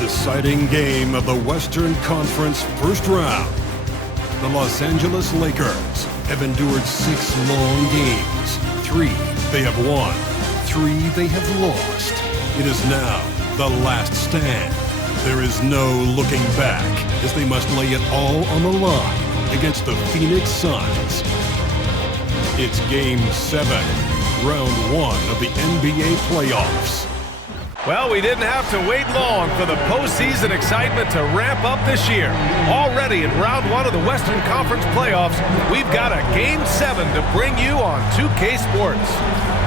deciding game of the Western Conference first round. The Los Angeles Lakers have endured 6 long games. 3 they have won, 3 they have lost. It is now the last stand. There is no looking back as they must lay it all on the line against the Phoenix Suns. It's Game 7, Round 1 of the NBA playoffs. Well, we didn't have to wait long for the postseason excitement to ramp up this year. Already in round 1 of the Western Conference playoffs, we've got a Game 7 to bring you on 2K Sports.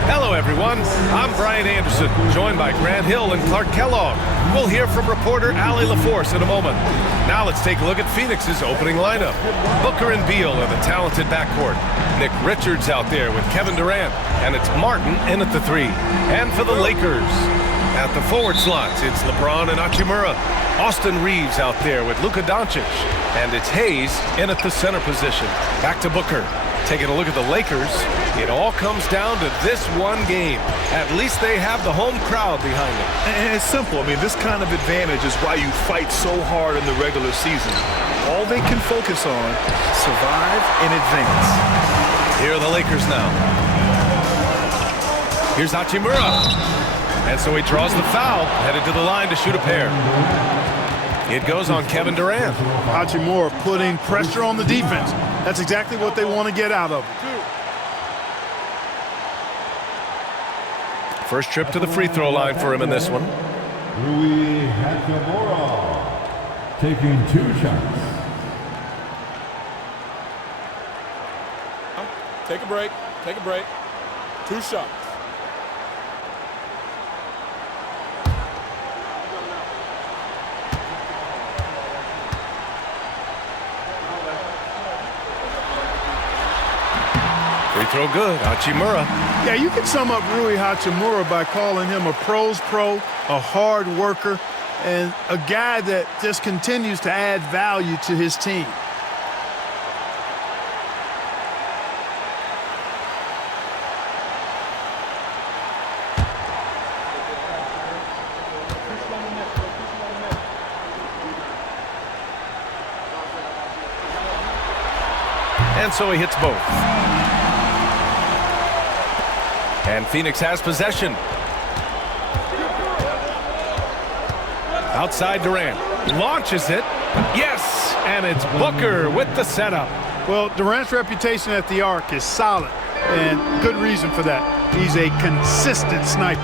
Hello, everyone. I'm Brian Anderson, joined by Grant Hill and Clark Kellogg. We'll hear from reporter Allie LaForce in a moment. Now let's take a look at Phoenix's opening lineup. Booker and Beal are the talented backcourt. Nick Richards out there with Kevin Durant, and it's Martin in at the 3. And for the Lakers, at the forward slots, it's LeBron and Hachimura. Austin Reeves out there with Luka Doncic. And it's Hayes in at the center position. Back to Booker. Taking a look at the Lakers, it all comes down to this one game. At least they have the home crowd behind them. And it's simple. I mean, this kind of advantage is why you fight so hard in the regular season. All they can focus on, survive and advance. Here are the Lakers now. Here's Hachimura. And so he draws the foul, headed to the line to shoot a pair. It goes on Kevin Durant. Hachimura putting pressure on the defense. That's exactly what they want to get out of it. First trip to the free throw line for him in this one. Rui Hachimura taking 2 shots. Take a break. Take a break. 2 shots. Free throw good, Hachimura. Yeah, you can sum up Rui Hachimura by calling him a pro's pro, a hard worker, and a guy that just continues to add value to his team. And so he hits both. And Phoenix has possession. Outside Durant. Launches it. Yes! And it's Booker with the setup. Well, Durant's reputation at the arc is solid, and good reason for that. He's a consistent sniper.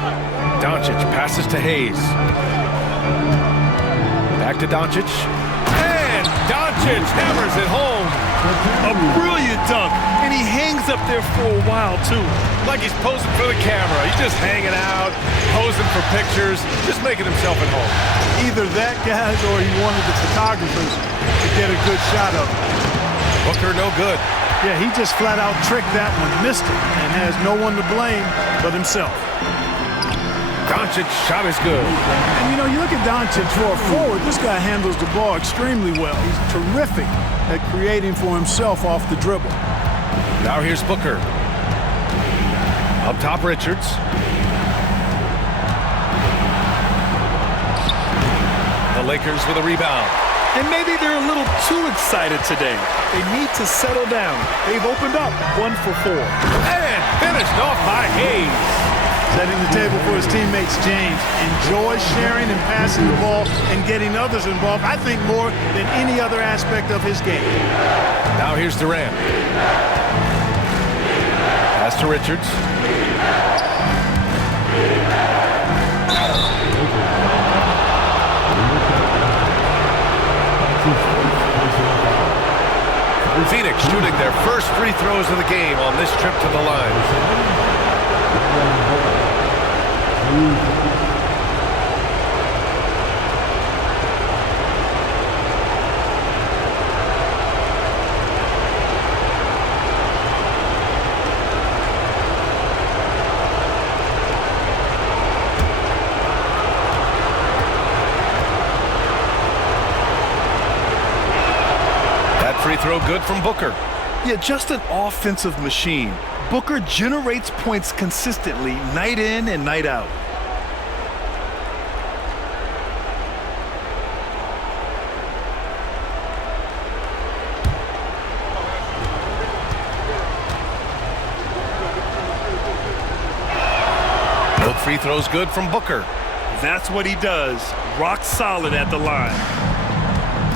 Doncic passes to Hayes. Back to Doncic. And Doncic hammers it home. A brilliant dunk, and he hangs up there for a while, too. Like he's posing for the camera. He's just hanging out, posing for pictures, just making himself at home. Either that, guys, or he wanted the photographers to get a good shot of him. Booker no good. Yeah, he just flat out tricked that one, missed it, and has no one to blame but himself. Doncic's shot is good. And, you know, you look at Doncic for a forward, this guy handles the ball extremely well. He's terrific at creating for himself off the dribble. Now here's Booker. Up top, Richards. The Lakers with a rebound. And maybe they're a little too excited today. They need to settle down. They've opened up 1 for 4. And finished off by Hayes. Setting the table for his teammates, James. Enjoys sharing and passing the ball and getting others involved, I think, more than any other aspect of his game. Now here's Durant. Pass to Richards. Phoenix shooting their first free throws of the game on this trip to the line. That free throw good from Booker. Yeah, just an offensive machine. Booker generates points consistently, night in and night out. throw's good from Booker. That's what he does. Rock solid at the line.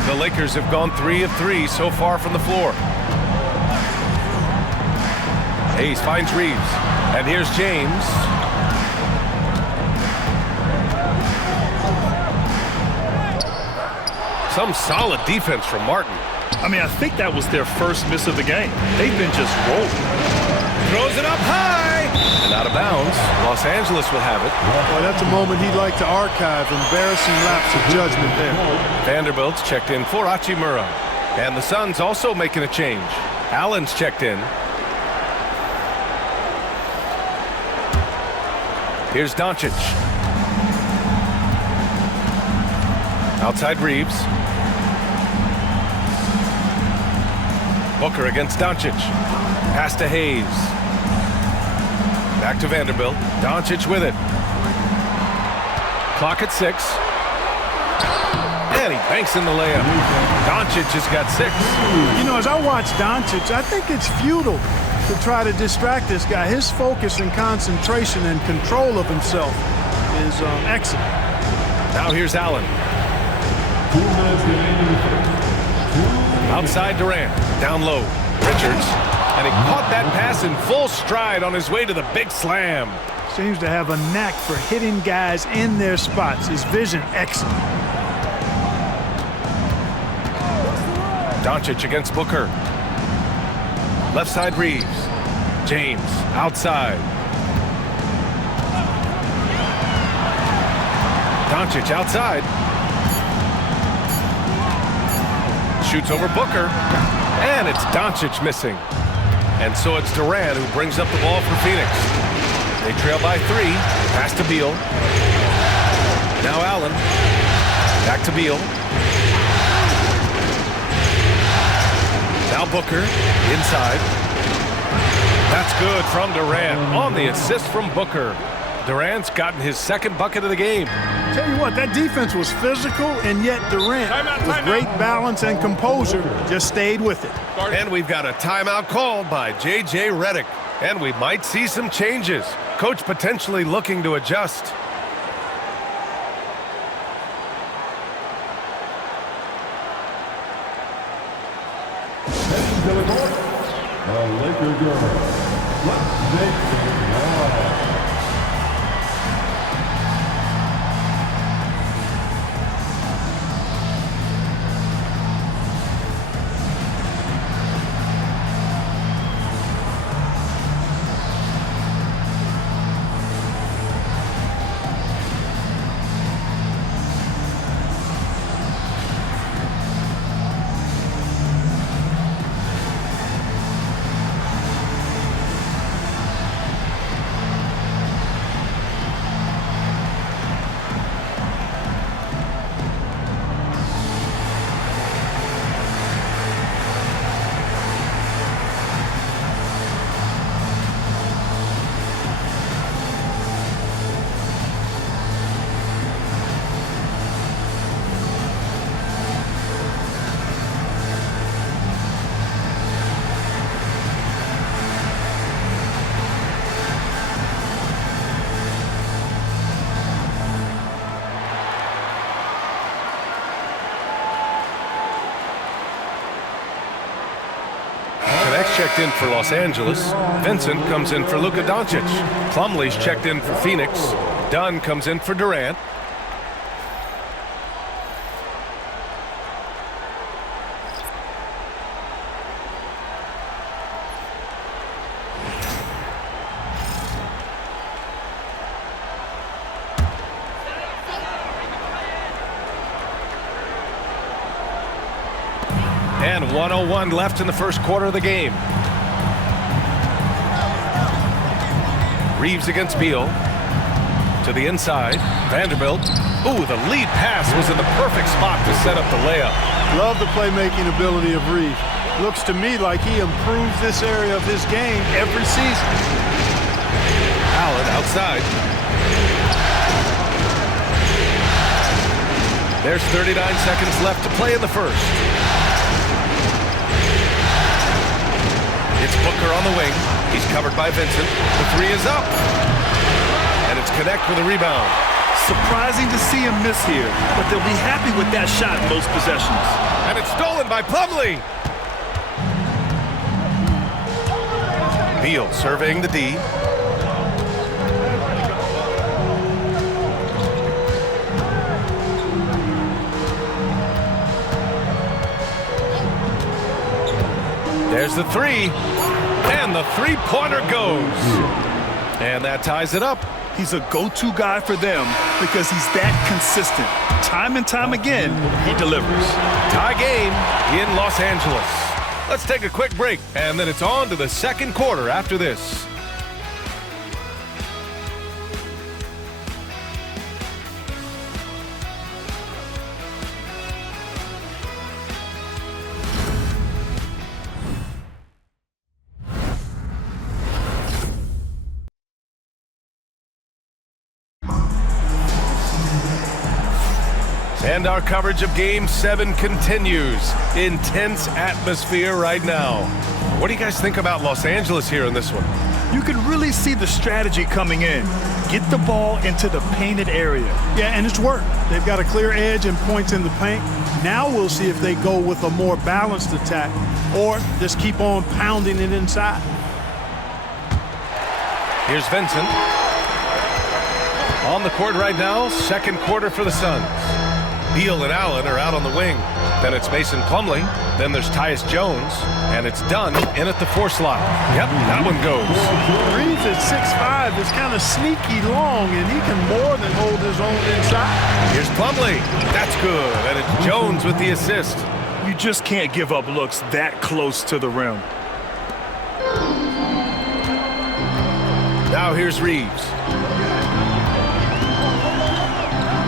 The Lakers have gone 3 of 3 so far from the floor. Hayes finds Reeves. And here's James. Some solid defense from Martin. I mean, I think that was their first miss of the game. They've been just rolling. Throws it up high. And out of bounds. Los Angeles will have it. Boy, that's a moment he'd like to archive. Embarrassing lapse of judgment there. Vanderbilt's checked in for Hachimura. And the Suns also making a change. Allen's checked in. Here's Doncic. Outside Reeves. Booker against Doncic. Pass to Hayes. Back to Vanderbilt. Doncic with it. Clock at 6. And he banks in the layup. Doncic has got 6. You know, as I watch Doncic, I think it's futile to try to distract this guy. His focus and concentration and control of himself is excellent. Now here's Allen. Outside Durant. Down low. Richards. And he caught that pass in full stride on his way to the big slam. Seems to have a knack for hitting guys in their spots. His vision, excellent. Doncic against Booker. Left side Reeves. James outside. Doncic outside. Shoots over Booker. And it's Doncic missing. And so it's Durant who brings up the ball for Phoenix. They trail by 3. Pass to Beal. Now Allen. Back to Beal. Now Booker. Inside. That's good from Durant on the assist from Booker. Durant's gotten his second bucket of the game. Tell you what, that defense was physical, and yet Durant, with great balance and composure, just stayed with it. And we've got a timeout called by J.J. Redick. And we might see some changes. Coach potentially looking to adjust. Heading to the court, the Laker girls. Let's make some noise. Checked in for Los Angeles. Vincent comes in for Luka Doncic. Plumlee's checked in for Phoenix. Dunn comes in for Durant. And 1:01 left in the first quarter of the game. Reeves against Beal. To the inside. Vanderbilt. Ooh, the lead pass was in the perfect spot to set up the layup. Love the playmaking ability of Reeves. Looks to me like he improves this area of his game every season. Allen outside. There's 39 seconds left to play in the first. It's Booker on the wing. He's covered by Vincent. The 3 is up. And it's Connect with a rebound. Surprising to see him miss here, but they'll be happy with that shot in most possessions. And it's stolen by Plumlee. Beal surveying the D. There's the three. And the three-pointer goes. And that ties it up. He's a go-to guy for them because he's that consistent. Time and time again, he delivers. Tie game in Los Angeles. Let's take a quick break, and then it's on to the second quarter after this. And our coverage of Game 7 continues. Intense atmosphere right now. What do you guys think about Los Angeles here in this one? You can really see the strategy coming in. Get the ball into the painted area. Yeah, and it's worked. They've got a clear edge and points in the paint. Now we'll see if they go with a more balanced attack or just keep on pounding it inside. Here's Vincent. On the court right now, second quarter for the Suns. Beal and Allen are out on the wing. Then it's Mason Plumlee. Then there's Tyus Jones. And it's Dunn in at the 4 slot. Yep, that one goes. Reeves at 6'5" is kind of sneaky long, and he can more than hold his own inside. Here's Plumlee. That's good. And it's Jones with the assist. You just can't give up looks that close to the rim. Now here's Reeves.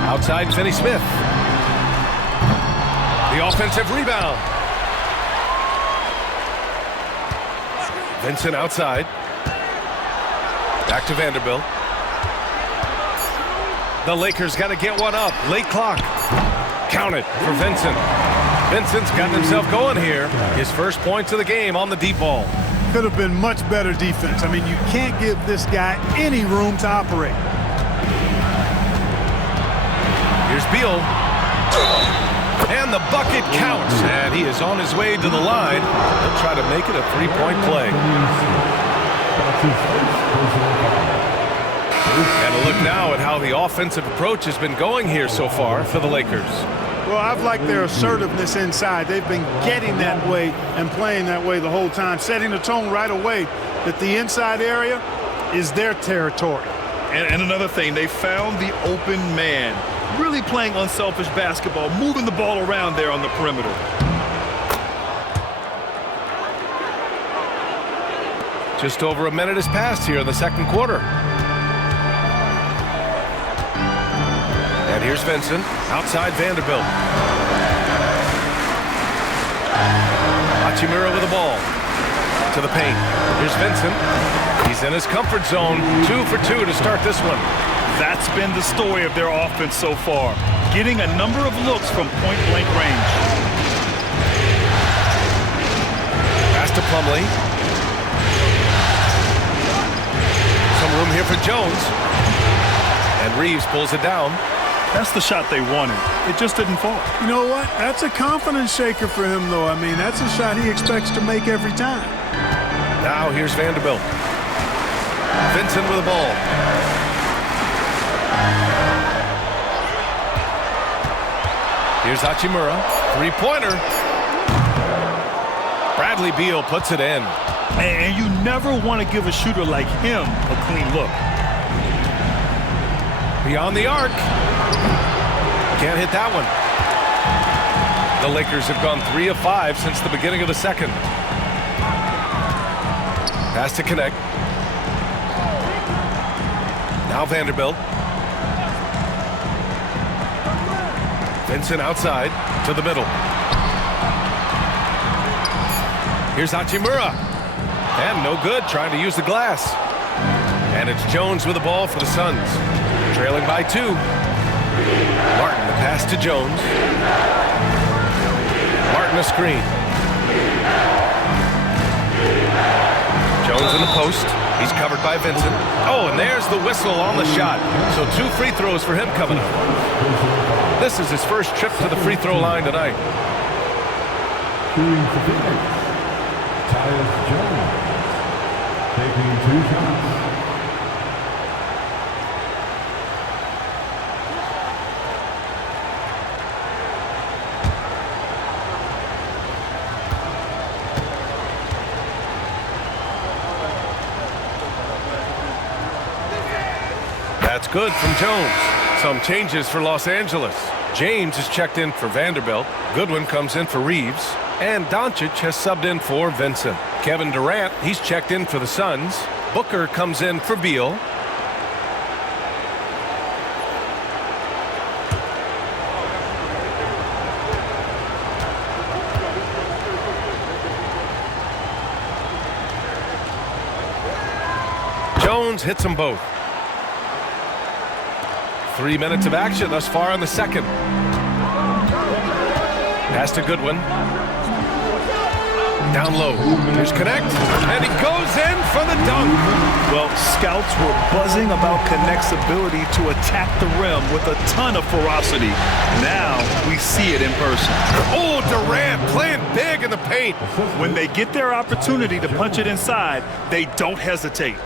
Outside Finney-Smith. The offensive rebound. Vincent outside. Back to Vanderbilt. The Lakers got to get one up. Late clock. Count it for Vincent. Vincent's gotten himself going here. His first points of the game on the deep ball. Could have been much better defense. I mean, you can't give this guy any room to operate. Here's Beal. And the bucket counts. And he is on his way to the line. He'll try to make it a three-point play. And a look now at how the offensive approach has been going here so far for the Lakers. Well, I've liked their assertiveness inside. They've been getting that way and playing that way the whole time, setting the tone right away that the inside area is their territory. And another thing, they found the open man. Really playing unselfish basketball, moving the ball around there on the perimeter. Just over a minute has passed here in the second quarter. And here's Vincent, outside Vanderbilt. Hachimura with the ball. To the paint. Here's Vincent. He's in his comfort zone. 2 for 2 to start this one. That's been the story of their offense so far. Getting a number of looks from point-blank range. Pass to Plumlee. Some room here for Jones. And Reeves pulls it down. That's the shot they wanted. It just didn't fall. You know what? That's a confidence shaker for him, though. I mean, that's a shot he expects to make every time. Now here's Vanderbilt. Vincent with the ball. Here's Hachimura. Three-pointer. Bradley Beal puts it in. And you never want to give a shooter like him a clean look. Beyond the arc. Can't hit that one. The Lakers have gone 3 of 5 since the beginning of the second. Pass to Connect. Now Vanderbilt. Vincent outside to the middle. Here's Hachimura. And no good, trying to use the glass. And it's Jones with the ball for the Suns. Trailing by 2. Martin, the pass to Jones. Martin a screen. Jones in the post. He's covered by Vincent. Oh, and there's the whistle on the shot. So 2 free throws for him coming up. This is his first trip to the free throw line tonight. Shooting for Phoenix, Tyus Jones, taking 2 shots. That's good from Jones. Some changes for Los Angeles. James is checked in for Vanderbilt. Goodwin comes in for Reeves. And Doncic has subbed in for Vincent. Kevin Durant, he's checked in for the Suns. Booker comes in for Beal. Jones hits them both. 3 minutes of action thus far in the second. Pass to Goodwin. Down low. Here's Connect. And he goes in for the dunk. Well, scouts were buzzing about Connect's ability to attack the rim with a ton of ferocity. Now we see it in person. Oh, Durant playing big in the paint. When they get their opportunity to punch it inside, they don't hesitate.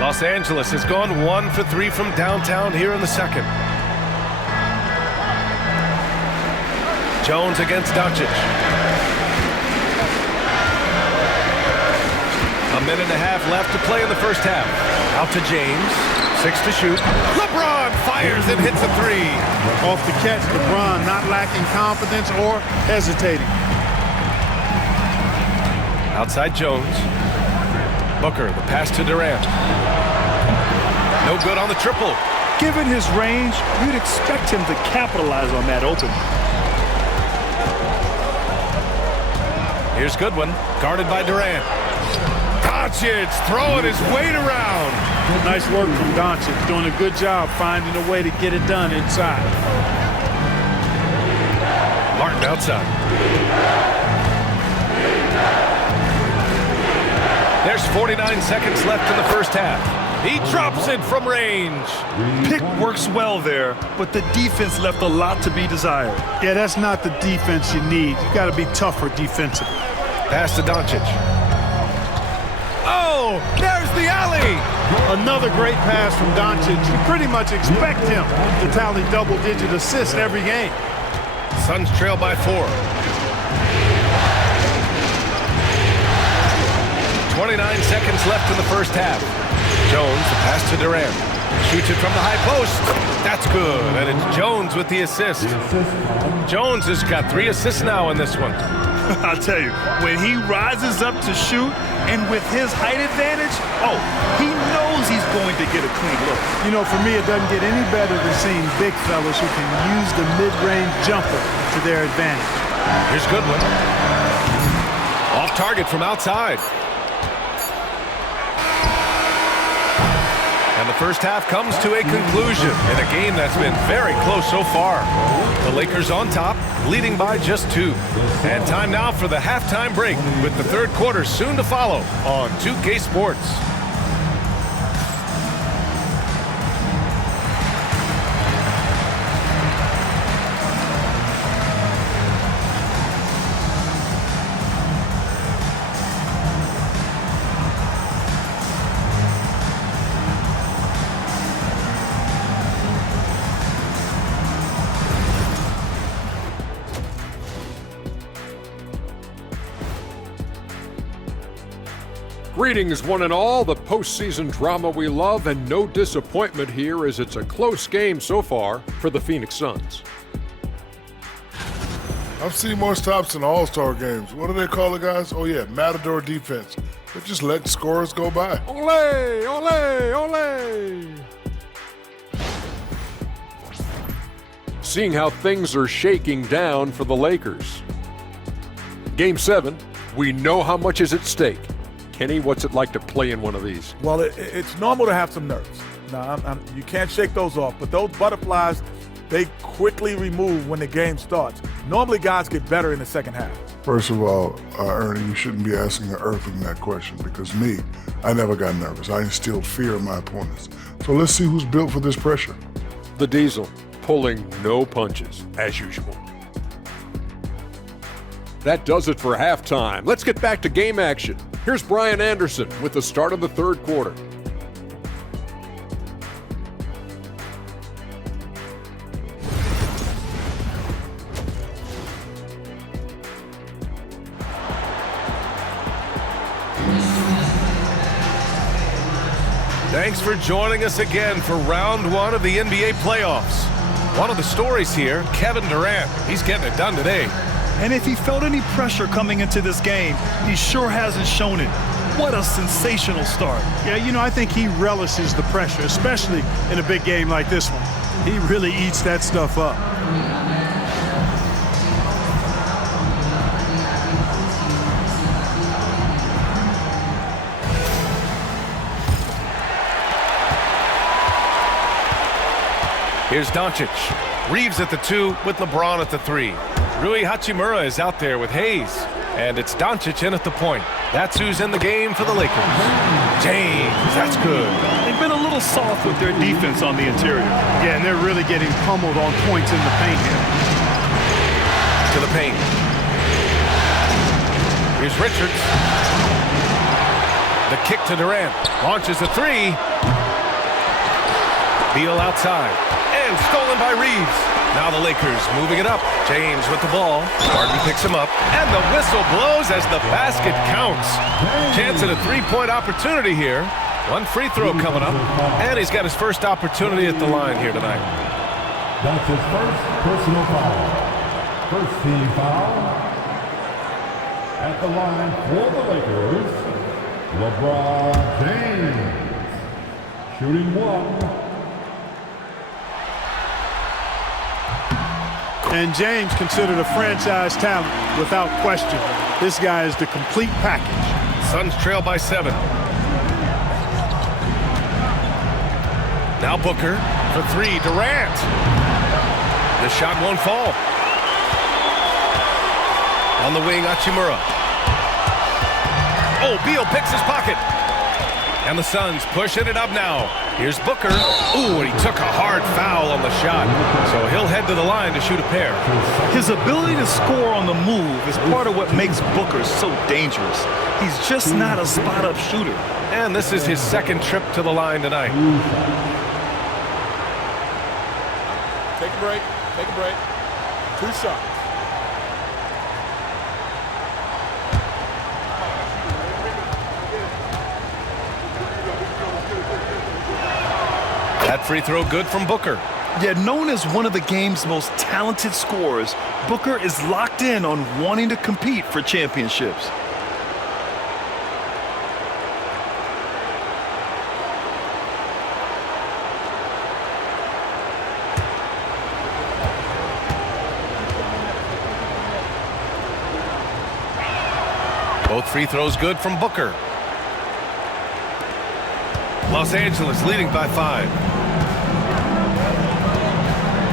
Los Angeles has gone 1 for 3 from downtown here in the second. Jones against Doncic. A minute and a half left to play in the first half. Out to James. 6 to shoot. LeBron fires and hits a 3. Off the catch, LeBron not lacking confidence or hesitating. Outside Jones. Booker, the pass to Durant. No good on the triple. Given his range, you'd expect him to capitalize on that opening. Here's Goodwin, guarded by Durant. Doncic throwing his weight around. Nice work from Doncic, doing a good job finding a way to get it done inside. Martin outside. There's 49 seconds left in the first half. He drops it from range. Pick works well there, but the defense left a lot to be desired. Yeah, that's not the defense you need. You got to be tougher defensively. Pass to Doncic. Oh, there's the alley. Another great pass from Doncic. You pretty much expect him to tally double-digit assists every game. Suns trail by 4. 29 seconds left in the first half. Jones, the pass to Durant. Shoots it from the high post. That's good. And it's Jones with the assist. Jones has got 3 assists now in this one. I'll tell you, when he rises up to shoot, and with his height advantage, oh, he knows he's going to get a clean look. You know, for me, it doesn't get any better than seeing big fellas who can use the mid-range jumper to their advantage. Here's Goodwin. Off target from outside. And the first half comes to a conclusion in a game that's been very close so far. The Lakers on top, leading by just 2. And time now for the halftime break, with the third quarter soon to follow on 2K Sports. Greetings, one and all. The postseason drama we love, and no disappointment here as it's a close game so far for the Phoenix Suns. I've seen more stops in All-Star games. What do they call the guys? Oh, yeah, Matador defense. They just let scores go by. Ole, ole, ole! Seeing how things are shaking down for the Lakers. Game 7, we know how much is at stake. Kenny, what's it like to play in one of these? Well, it's normal to have some nerves. Now, you can't shake those off, but those butterflies, they quickly remove when the game starts. Normally, guys get better in the second half. First of all, Ernie, you shouldn't be asking the Earthling that question because me, I never got nervous. I instilled fear in my opponents. So let's see who's built for this pressure. The Diesel pulling no punches, as usual. That does it for halftime. Let's get back to game action. Here's Brian Anderson with the start of the third quarter. Thanks for joining us again for round one of the NBA playoffs. One of the stories here, Kevin Durant. He's getting it done today. And if he felt any pressure coming into this game, he sure hasn't shown it. What a sensational start. Yeah, you know, I think he relishes the pressure, especially in a big game like this one. He really eats that stuff up. Here's Doncic. Reeves at the 2 with LeBron at the 3. Rui Hachimura is out there with Hayes. And it's Doncic in at the point. That's who's in the game for the Lakers. James, that's good. They've been a little soft with their defense on the interior. Yeah, and they're really getting pummeled on points in the paint here. To the paint. Here's Richards. The kick to Durant. Launches a 3. Beal outside. And stolen by Reeves. Now the Lakers moving it up. James with the ball. Harden picks him up. And the whistle blows as the basket counts. Chance at a three-point opportunity here. One free throw coming up. And he's got his first opportunity at the line here tonight. That's his first personal foul. First team foul. At the line for the Lakers, LeBron James. Shooting one. And James considered a franchise talent without question. This guy is the complete package. Suns trail by 7. Now Booker for 3. Durant. The shot won't fall. On the wing, Hachimura. Oh, Beal picks his pocket. And the Suns pushing it up now. Here's Booker. Ooh, and he took a hard foul on the shot. So he'll head to the line to shoot a pair. His ability to score on the move is part of what makes Booker so dangerous. He's just not a spot-up shooter. And this is his second trip to the line tonight. Take a break. Take a break. 2 shots. That free throw good from Booker. Yet known as one of the game's most talented scorers, Booker is locked in on wanting to compete for championships. Both free throws good from Booker. Los Angeles leading by 5.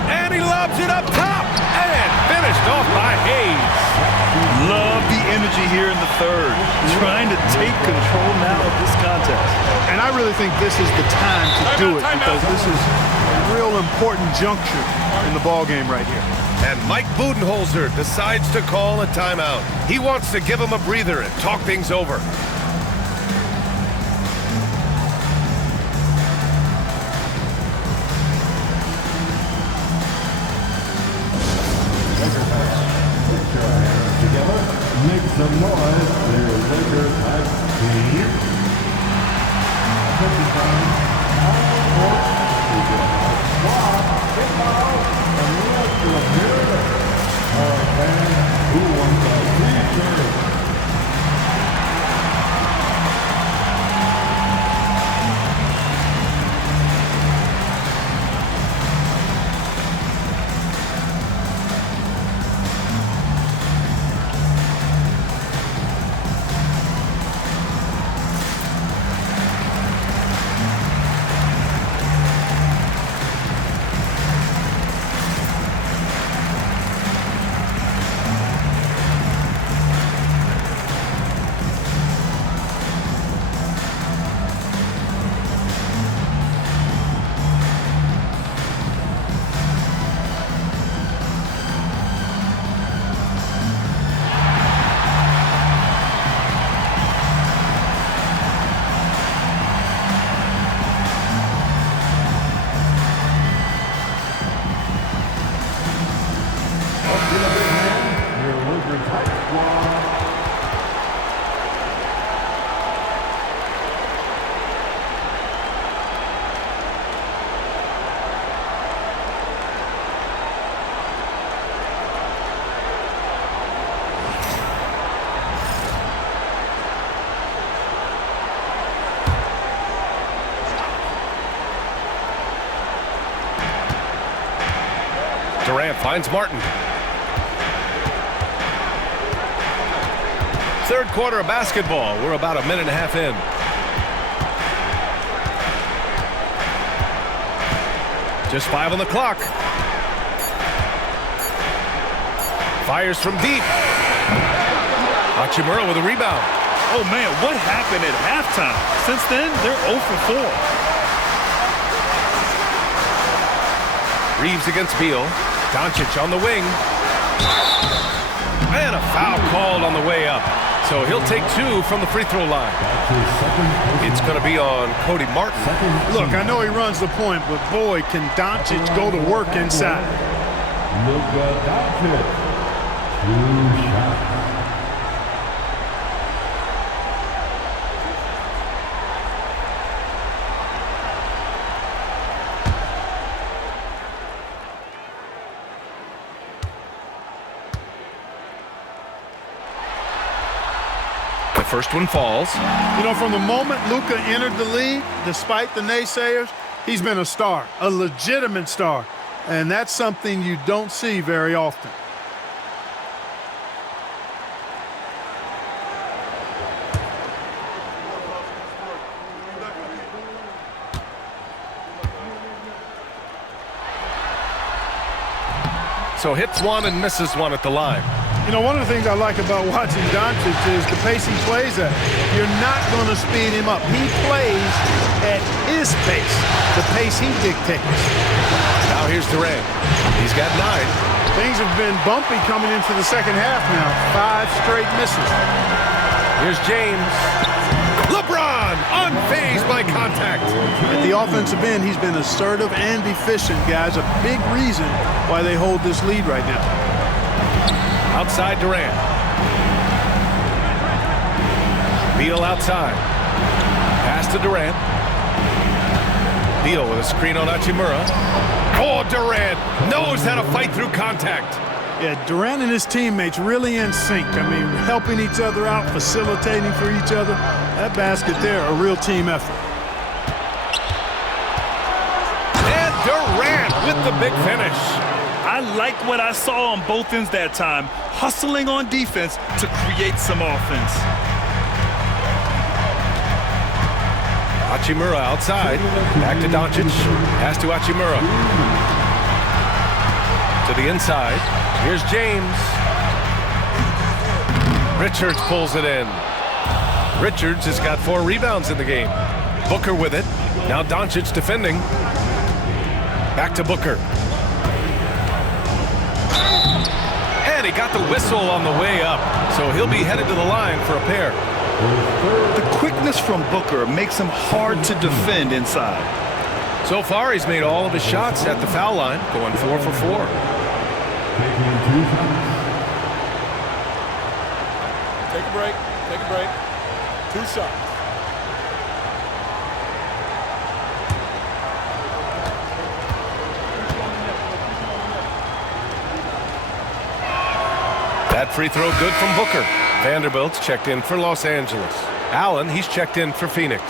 And he lobs it up top. And finished off by Hayes. Love the energy here in the third. Trying to take control now of this contest. And I really think this is the time to do it because this is a real important juncture in the ballgame right here. And Mike Budenholzer decides to call a timeout. He wants to give him a breather and talk things over. Make some noise for your Lakers team. Who wants a t-shirt? Durant finds Martin. Third quarter of basketball. We're about a minute and a half in. Just 5 on the clock. Fires from deep. Hachimura with a rebound. Oh, man, what happened at halftime? Since then, they're 0 for 4. Reeves against Beal. Doncic on the wing. And a foul called on the way up. So he'll take 2 from the free throw line. It's going to be on Cody Martin. Look, I know he runs the point, but boy, can Doncic go to work inside. Luka Doncic. 2 shots. The first one falls. You know, from the moment Luka entered the league, despite the naysayers, he's been a star, a legitimate star. And that's something you don't see very often. So hits one and misses one at the line. You know, one of the things I like about watching Doncic is the pace he plays at. You're not going to speed him up. He plays at his pace, the pace he dictates. Now here's Durant. He's got 9. Things have been bumpy coming into the second half now. 5 straight misses. Here's James. LeBron, unfazed by contact. At the offensive end, he's been assertive and efficient, guys. A big reason why they hold this lead right now. Outside Durant. Beal outside. Pass to Durant. Beal with a screen on Hachimura. Oh, Durant knows how to fight through contact. Yeah, Durant and his teammates really in sync. I mean, helping each other out, facilitating for each other. That basket there, a real team effort. And Durant with the big finish. I like what I saw on both ends that time, hustling on defense to create some offense. Hachimura outside. Back to Doncic. Pass to Hachimura. To the inside. Here's James. Richards pulls it in. Richards has got 4 rebounds in the game. Booker with it. Now Doncic defending. Back to Booker. And he got the whistle on the way up. So he'll be headed to the line for a pair. The quickness from Booker makes him hard to defend inside. So far, he's made all of his shots at the foul line, going 4 for 4. Taking 2 shots. Take a break. Take a break. 2 shots. That free throw good from Booker. Vanderbilt's checked in for Los Angeles. Allen, he's checked in for Phoenix.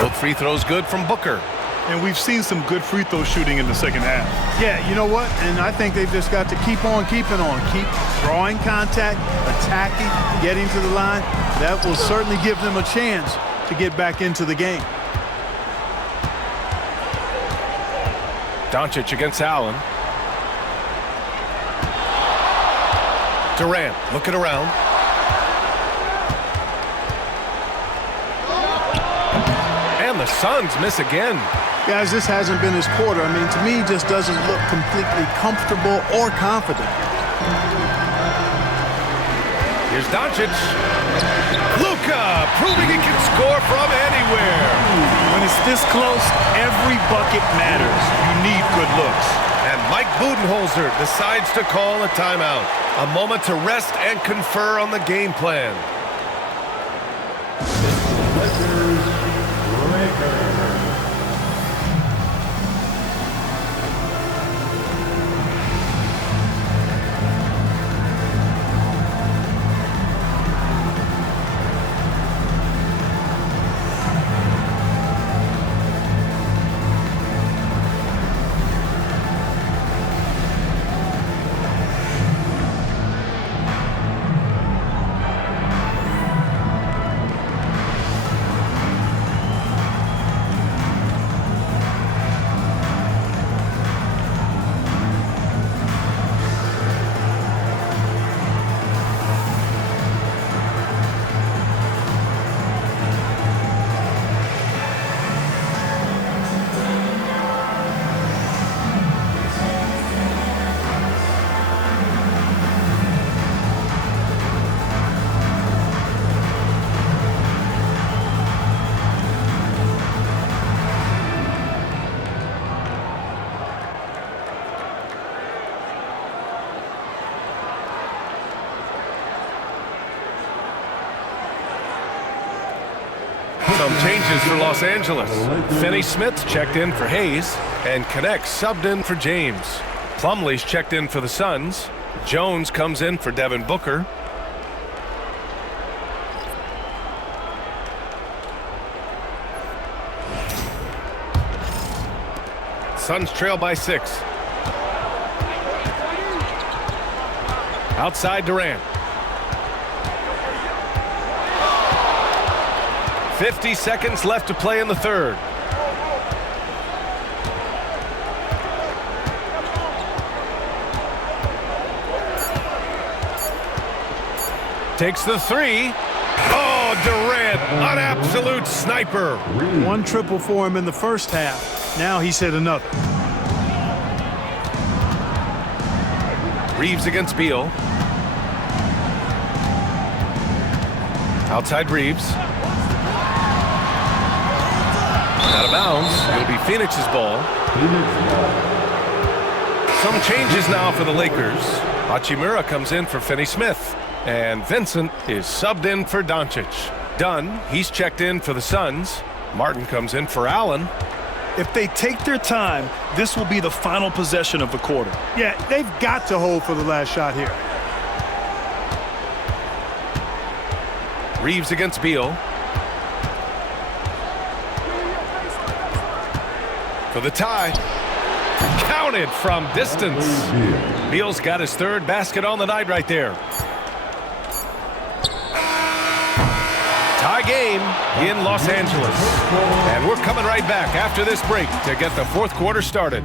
Both free throws good from Booker. And we've seen some good free throw shooting in the second half. Yeah, you know what? And I think they've just got to keep on keeping on. Keep drawing contact, attacking, getting to the line. That will certainly give them a chance to get back into the game. Doncic against Allen. Durant looking around. And the Suns miss again. Guys, this hasn't been his quarter. I mean, to me, he just doesn't look completely comfortable or confident. Here's Doncic. Luka proving he can score from anywhere. When it's this close, every bucket matters. You need good looks. And Mike Budenholzer decides to call a timeout. A moment to rest and confer on the game plan. Some changes for Los Angeles. Finney Smith checked in for Hayes, and Connect subbed in for James. Plumlee's checked in for the Suns. Jones comes in for Devin Booker. Suns trail by 6. Outside Durant. 50 seconds left to play in the third. Takes the three. Oh, Durant, an absolute sniper. One triple for him in the first half. Now he's hit another. Reeves against Beal. Outside Reeves. Out of bounds. It'll be Phoenix's ball. Some changes now for the Lakers. Hachimura comes in for Finney Smith. And Vincent is subbed in for Doncic. Dunn, he's checked in for the Suns. Martin comes in for Allen. If they take their time, this will be the final possession of the quarter. Yeah, they've got to hold for the last shot here. Reeves against Beal. For the tie. Counted from distance. Beal's got his third basket on the night right there. Tie game in Los Angeles. And we're coming right back after this break to get the fourth quarter started.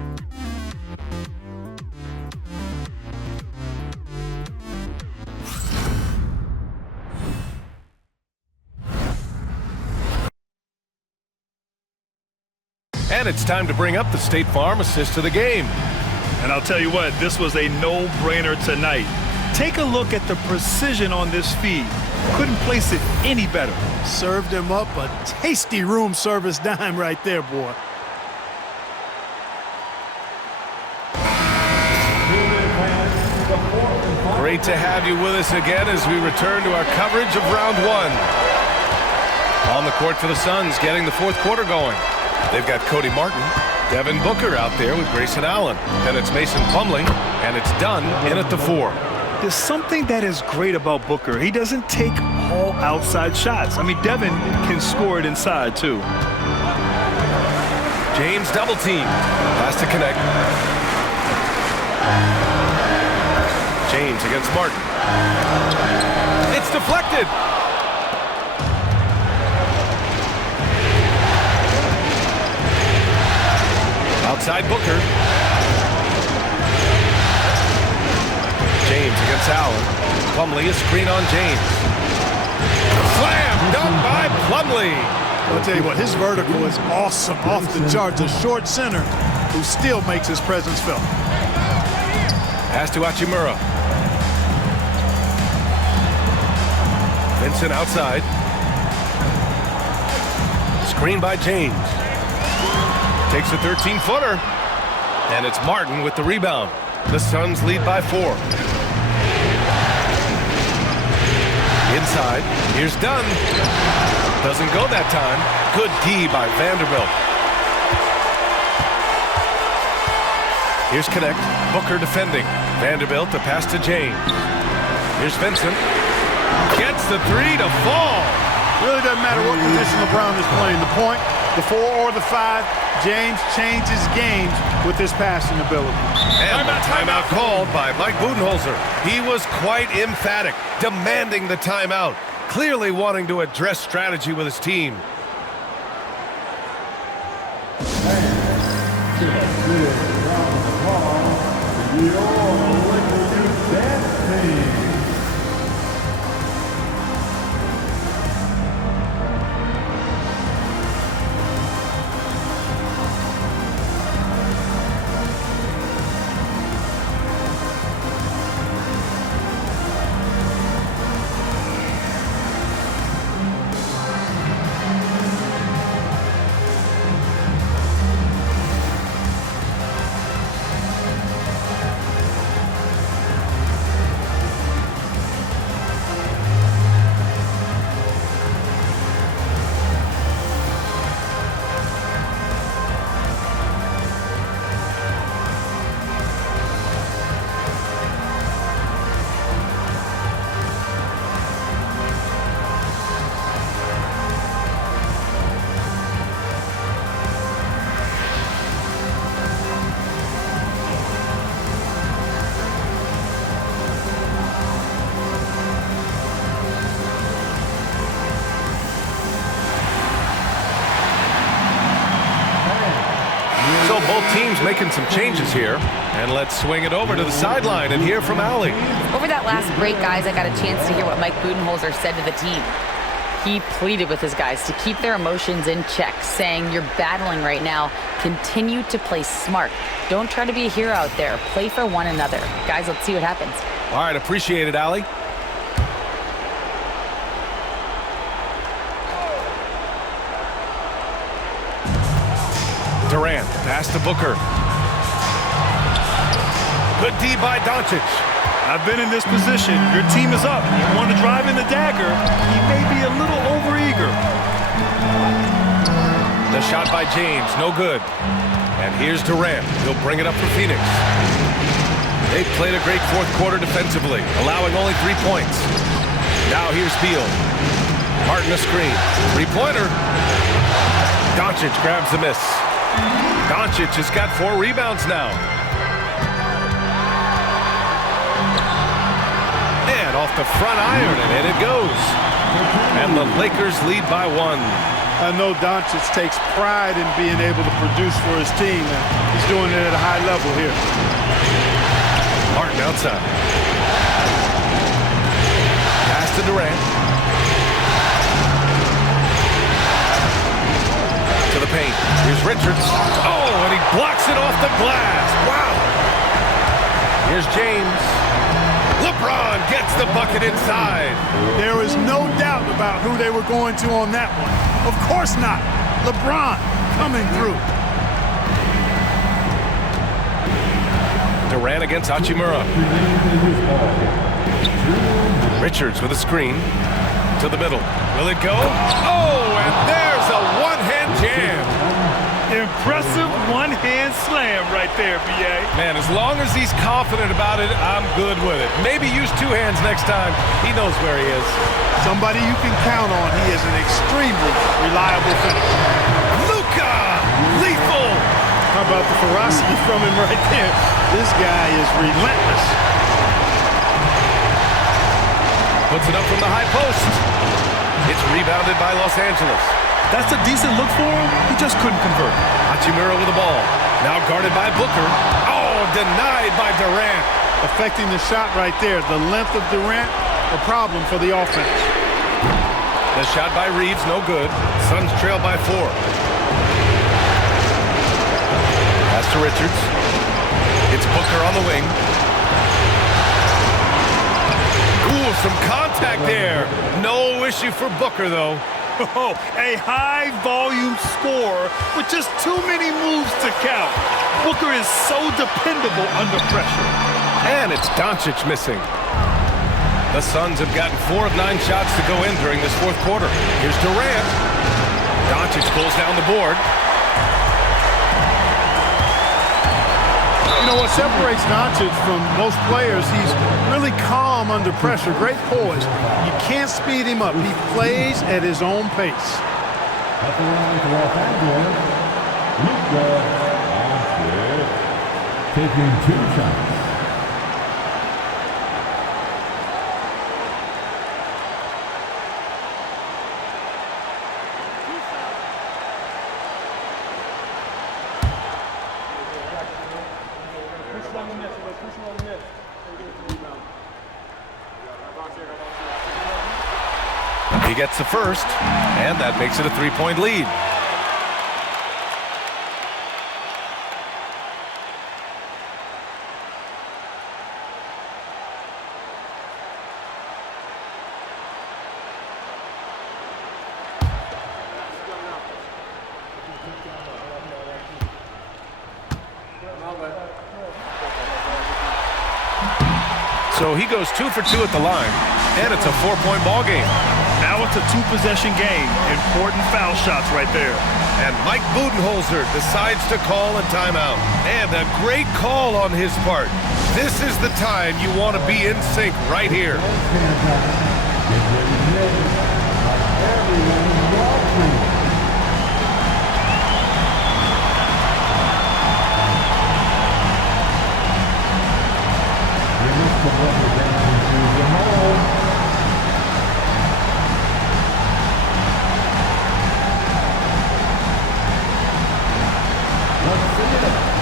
And it's time to bring up the State Farm assist of the game. And I'll tell you what, this was a no-brainer tonight. Take a look at the precision on this feed. Couldn't place it any better. Served him up a tasty room service dime right there, boy. Great to have you with us again as we return to our coverage of round one. On the court for the Suns, getting the fourth quarter going. They've got Cody Martin, Devin Booker out there with Grayson Allen. Then it's Mason Plumlee, and it's Dunn in at the 4. There's something that is great about Booker. He doesn't take all outside shots. I mean, Devin can score it inside, too. James double team. Pass to Connect. James against Martin. It's deflected. Outside Booker. James against Allen. Plumlee, a screen on James. Slam done by Plumlee. I'll tell you what, his vertical is awesome, off the charts. A short center who still makes his presence felt. Pass to Hachimura. Vincent outside. Screen by James. Takes a 13-footer. And it's Martin with the rebound. The Suns lead by 4. Inside. Here's Dunn. Doesn't go that time. Good D by Vanderbilt. Here's Connect. Booker defending. Vanderbilt to pass to James. Here's Vincent. Gets the 3 to fall. Really doesn't matter what position LeBron is playing. The point, the 4 or the 5, James changes games with his passing ability. And the timeout called by Mike Budenholzer. He was quite emphatic, demanding the timeout, clearly wanting to address strategy with his team. Both teams making some changes here. And let's swing it over to the sideline and hear from Allie. Over that last break, guys, I got a chance to hear what Mike Budenholzer said to the team. He pleaded with his guys to keep their emotions in check, saying, you're battling right now. Continue to play smart. Don't try to be a hero out there. Play for one another. Guys, let's see what happens. All right, appreciate it, Allie. Durant, pass to Booker. Good D by Doncic. I've been in this position. Your team is up. You want to drive in the dagger. He may be a little overeager. The shot by James, no good. And here's Durant. He'll bring it up for Phoenix. They played a great fourth quarter defensively, allowing only 3 points. Now here's Beal. Martin a screen. Three-pointer. Doncic grabs the miss. Doncic has got 4 rebounds now. And off the front iron, and in it goes. And the Lakers lead by 1. I know Doncic takes pride in being able to produce for his team, and he's doing it at a high level here. Martin outside. Pass to Durant. To the paint. Here's Richards. Oh, and he blocks it off the glass. Wow. Here's James. LeBron gets the bucket inside. There is no doubt about who they were going to on that one. Of course not. LeBron coming through. Durant against Hachimura. Richards with a screen. To the middle. Will it go? Oh, and there's a one-hand jam. Impressive one-hand slam right there, B.A. Man, as long as he's confident about it, I'm good with it. Maybe use 2 hands next time. He knows where he is. Somebody you can count on. He is an extremely reliable finisher. Luka! Lethal! How about the ferocity from him right there? This guy is relentless. Puts it up from the high post. It's rebounded by Los Angeles. That's a decent look for him. He just couldn't convert. Hachimura with the ball. Now guarded by Booker. Oh, denied by Durant. Affecting the shot right there. The length of Durant, a problem for the offense. The shot by Reeves, no good. Suns trail by 4. Pass to Richards. It's Booker on the wing. Ooh, some contact there. No issue for Booker, though. Oh, a high-volume score with just too many moves to count. Booker is so dependable under pressure. And it's Doncic missing. The Suns have gotten 4 of 9 shots to go in during this fourth quarter. Here's Durant. Doncic pulls down the board. You know what separates Doncic from most players, he's really calm under pressure, great poise. You can't speed him up. He plays at his own pace. At the line for Los Angeles, Luka Doncic taking 2 shots. He gets the first, and that makes it a 3-point lead. So he goes 2 for 2 at the line, and it's a 4-point ball game. Now it's a 2-possession game. Important foul shots right there. And Mike Budenholzer decides to call a timeout. And a great call on his part. This is the time you want to be in sync right here. Let's see it.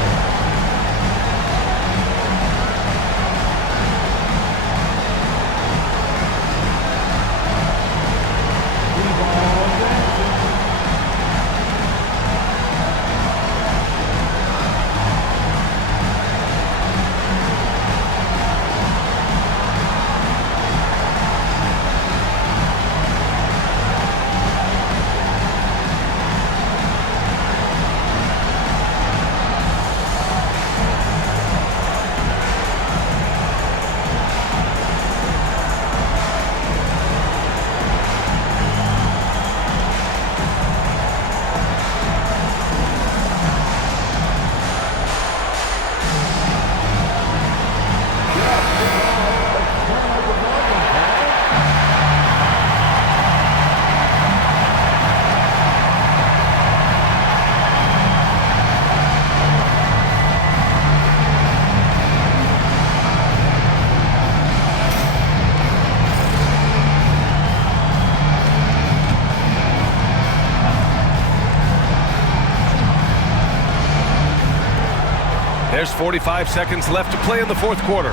There's 45 seconds left to play in the fourth quarter.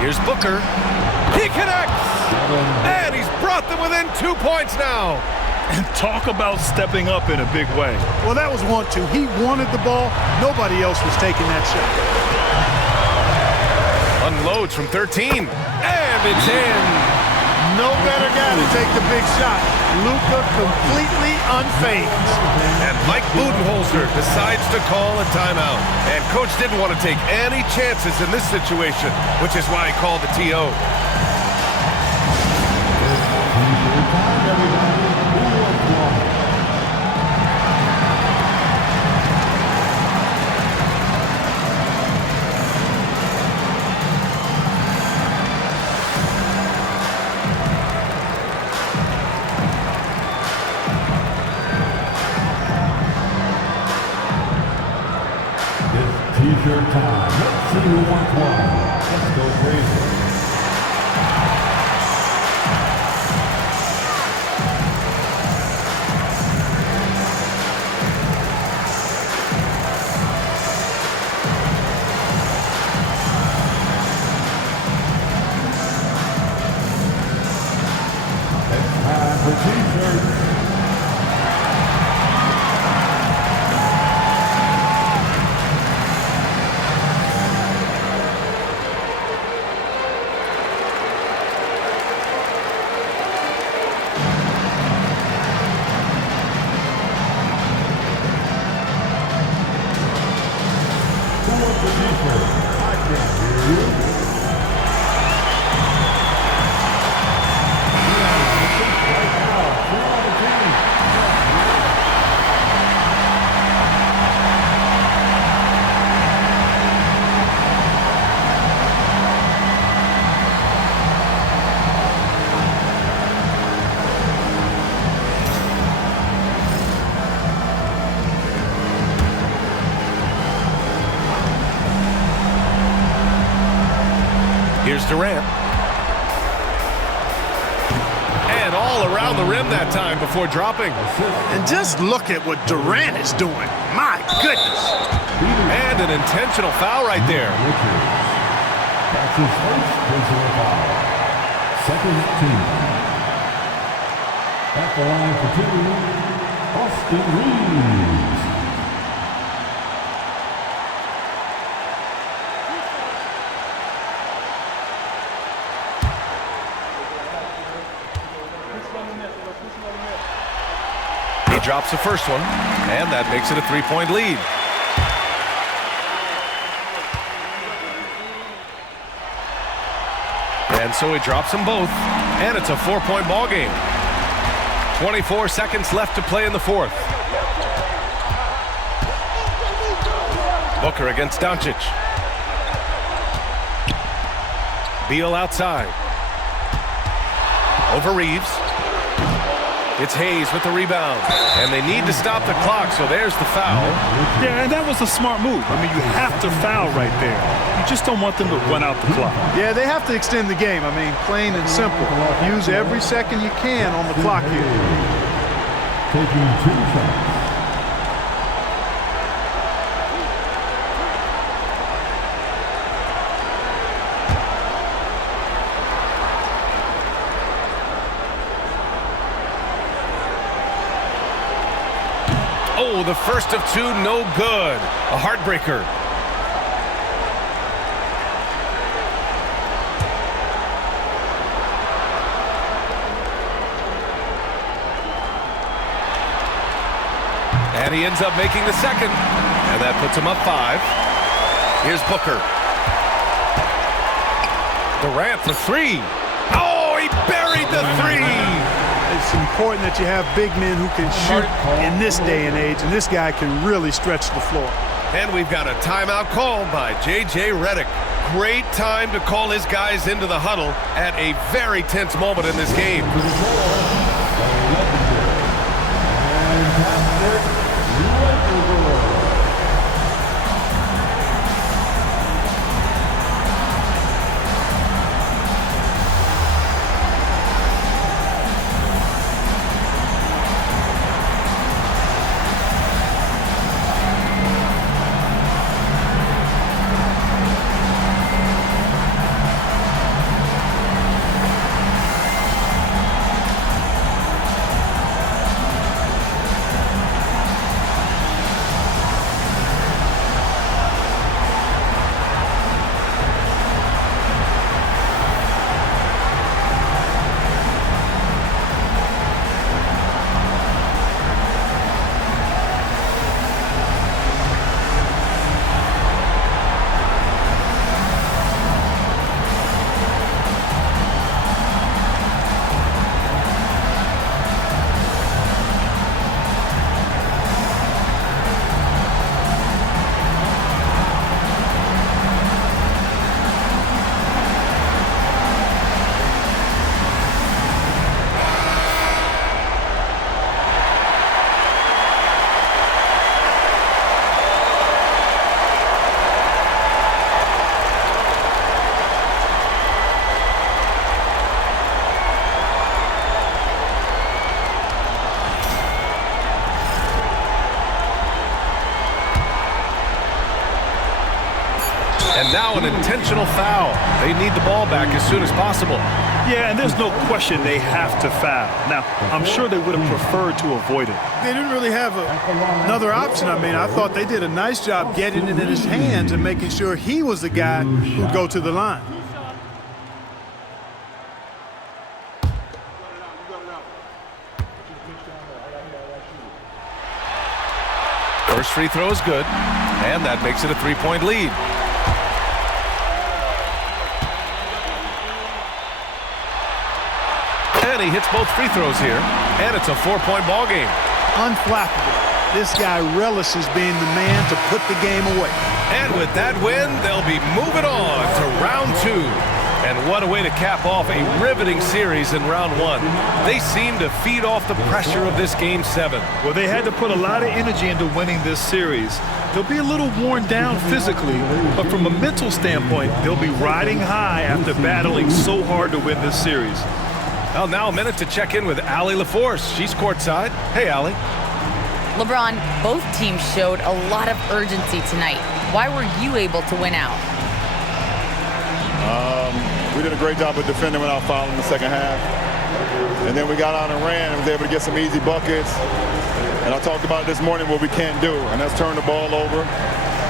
Here's Booker. He connects! And he's brought them within 2 points now. And talk about stepping up in a big way. Well, that was 1-2. He wanted the ball. Nobody else was taking that shot. Unloads from 13. And it's in. No better guy to take the big shot. Luka completely unfazed. And Mike Budenholzer decides to call a timeout. And coach didn't want to take any chances in this situation, which is why he called the TO. T-shirt time. Let's see who wants one. Let's go crazy. It's time for T-shirts. Here's Durant. And all around the rim that time before dropping. And just look at what Durant is doing. My goodness. And an intentional foul right there. That's his first personal foul. Second team. At the line for two, Austin Reeves. He drops the first one, and that makes it a 3-point lead. And so he drops them both, and it's a 4-point ball game. 24 seconds left to play in the fourth. Booker against Doncic. Beal outside. Over Reeves. It's Hayes with the rebound. And they need to stop the clock, so there's the foul. Yeah, and that was a smart move. I mean, you have to foul right there. You just don't want them to run out the clock. Yeah, they have to extend the game. I mean, plain and simple. Use every second you can on the clock here. Taking 2 shots. Oh, the first of 2, no good. A heartbreaker. And he ends up making the second. And that puts him up 5. Here's Booker. Durant for 3. Oh, he buried the 3. It's important that you have big men who can shoot in this day and age, and this guy can really stretch the floor. And we've got a timeout called by J.J. Redick. Great time to call his guys into the huddle at a very tense moment in this game. And now an intentional foul. They need the ball back as soon as possible. Yeah, and there's no question they have to foul. Now, I'm sure they would have preferred to avoid it. They didn't really have another option. I mean, I thought they did a nice job getting it in his hands and making sure he was the guy who'd go to the line. First free throw is good, and that makes it a 3-point lead. And he hits both free throws here, and it's a 4-point ball game. Unflappable. This guy relishes being the man to put the game away. And with that win, they'll be moving on to round 2. And what a way to cap off a riveting series in round 1. They seem to feed off the pressure of this Game 7. Well, they had to put a lot of energy into winning this series. They'll be a little worn down physically, but from a mental standpoint, they'll be riding high after battling so hard to win this series. Well, now a minute to check in with Allie LaForce. She's courtside. Hey, Allie. LeBron, both teams showed a lot of urgency tonight. Why were you able to win out? We did a great job of defending without fouling in the second half. And then we got out and ran and was able to get some easy buckets. And I talked about it this morning what we can't do, and that's turn the ball over.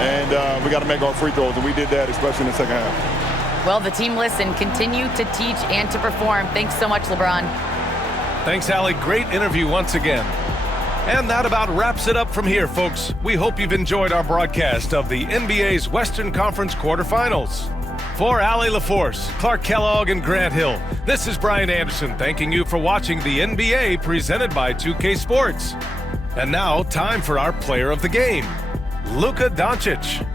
And we got to make our free throws, and we did that, especially in the second half. Well, the team listened, continue to teach and to perform. Thanks so much, LeBron. Thanks, Allie. Great interview once again. And that about wraps it up from here, folks. We hope you've enjoyed our broadcast of the NBA's Western Conference quarterfinals. For Allie LaForce, Clark Kellogg, and Grant Hill, this is Brian Anderson thanking you for watching the NBA presented by 2K Sports. And now, time for our player of the game, Luka Doncic.